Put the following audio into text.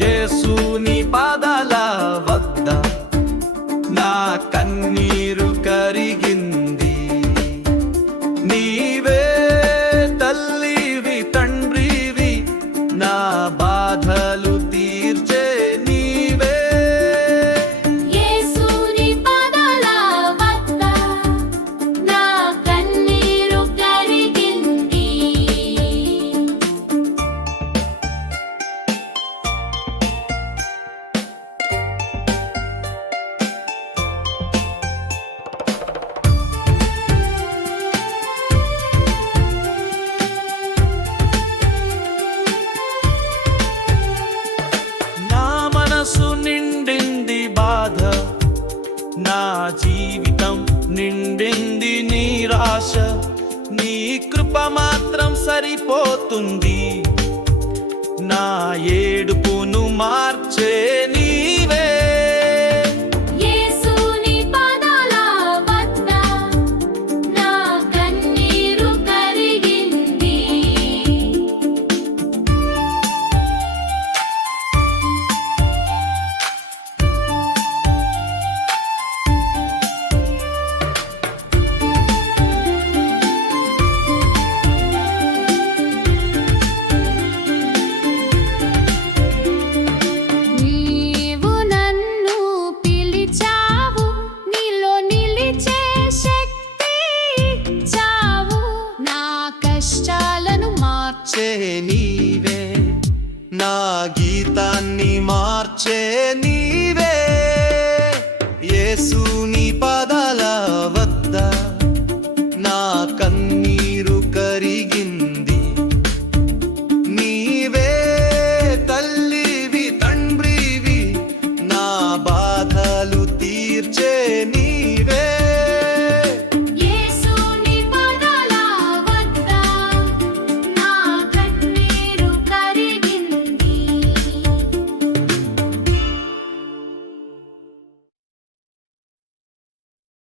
యేసుని పాదాల వద్ద నా కన్నీరు కరిగింది. నీవే తల్లివి తండ్రివి, నా బాధలు తీర్చే నీవే. యేసుని పాదాల వద్ద నా కన్నీరు కరిగింది. మనసు నిండింది బాధ, నా జీవితం నిండింది నిరాశ. నీ కృప మాత్రం సరిపోతుంది, నా ఏడుపును మార్చే నీవే. యేసుని పాదాల వద్ద నా కన్నీరు కరిగింది. నీవు నన్ను పిలిచావు, నీలో నిలిచే శక్తి ఇచ్చావు. నా కష్టాలను మార్చే నీవే, నా గీతాన్ని మార్చే నీవే. యేసుని పాదాల